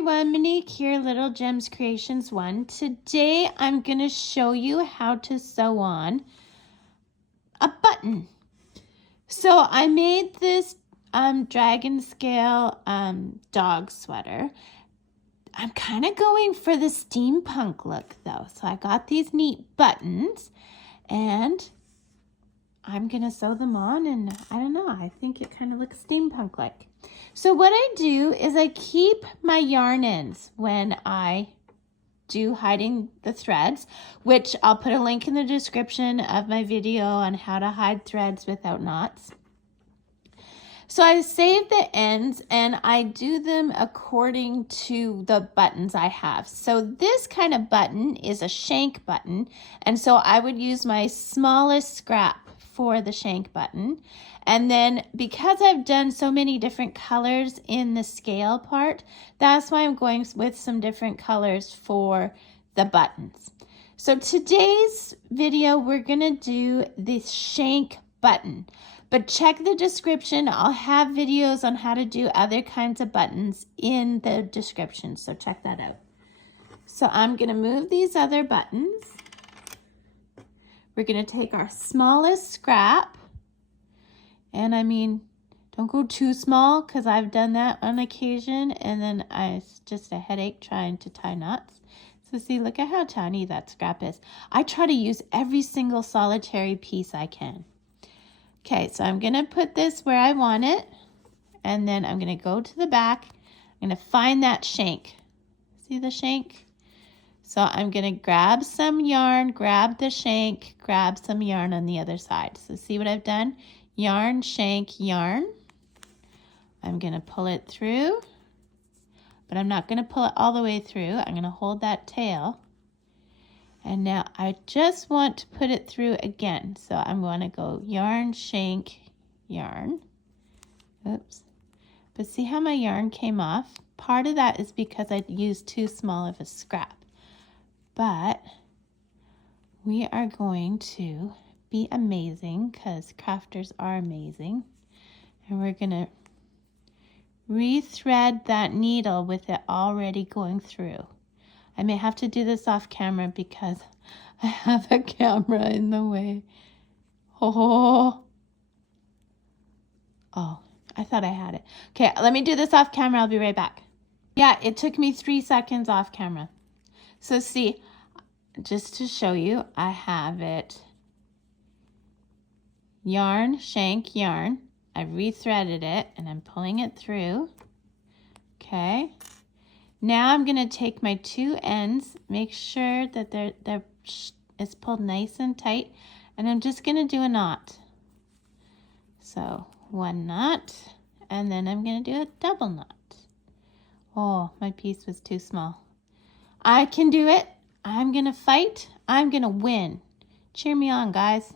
everyone, Monique here, Little Gems Creations 1. Today I'm going to show you how to sew on a button. So I made this dragon scale dog sweater. I'm kind of going for the steampunk look though. So I got these neat buttons and I'm going to sew them on, and I don't know, I think it kind of looks steampunk like. So what I do is I keep my yarn ends when I do hiding the threads, which I'll put a link in the description of my video on how to hide threads without knots. So I save the ends and I do them according to the buttons I have. So this kind of button is a shank button, and so I would use my smallest scrap for the shank button. And then because I've done so many different colors in the scale part, that's why I'm going with some different colors for the buttons. So today's video, we're gonna do this shank button, but check the description. I'll have videos on how to do other kinds of buttons in the description, so check that out. So I'm gonna move these other buttons. We're gonna take our smallest scrap, and I mean, don't go too small because I've done that on occasion and then it's just a headache trying to tie knots. So see, look at how tiny that scrap is. I try to use every single solitary piece I can. Okay, so I'm gonna put this where I want it, and then I'm gonna go to the back. I'm gonna find that shank. See the shank? So I'm gonna grab some yarn, grab the shank, grab some yarn on the other side. So see what I've done? Yarn, shank, yarn. I'm gonna pull it through, but I'm not gonna pull it all the way through. I'm gonna hold that tail. And now I just want to put it through again. So I'm gonna go yarn, shank, yarn. Oops. But see how my yarn came off? Part of that is because I used too small of a scrap. But we are going to be amazing because crafters are amazing. And we're going to rethread that needle with it already going through. I may have to do this off camera because I have a camera in the way. Oh, I thought I had it. Okay, let me do this off camera. I'll be right back. Yeah, it took me 3 seconds off camera. So see, just to show you, I have it yarn, shank, yarn. I rethreaded it and I'm pulling it through. Okay. Now I'm going to take my two ends, make sure that it's pulled nice and tight, and I'm just going to do a knot. So one knot, and then I'm going to do a double knot. Oh, my piece was too small. I can do it. I'm going to fight. I'm going to win. Cheer me on, guys.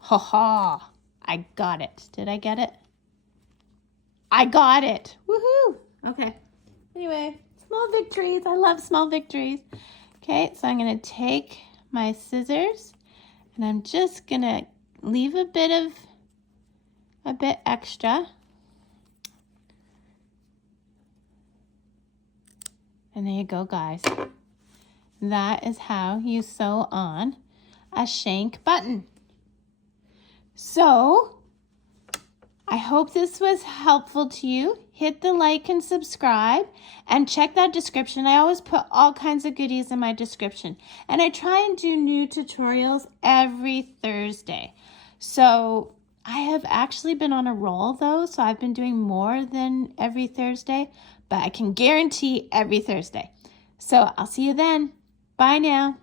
Ha ha. I got it. Did I get it? I got it. Woohoo. Okay. Anyway, small victories. I love small victories. Okay, so I'm going to take my scissors and I'm just going to leave a bit extra. And there you go, guys. That is how you sew on a shank button. So, I hope this was helpful to you. Hit the like and subscribe and check that description. I always put all kinds of goodies in my description. And I try and do new tutorials every Thursday. So, I have actually been on a roll though, so I've been doing more than every Thursday. But I can guarantee every Thursday. So I'll see you then. Bye now.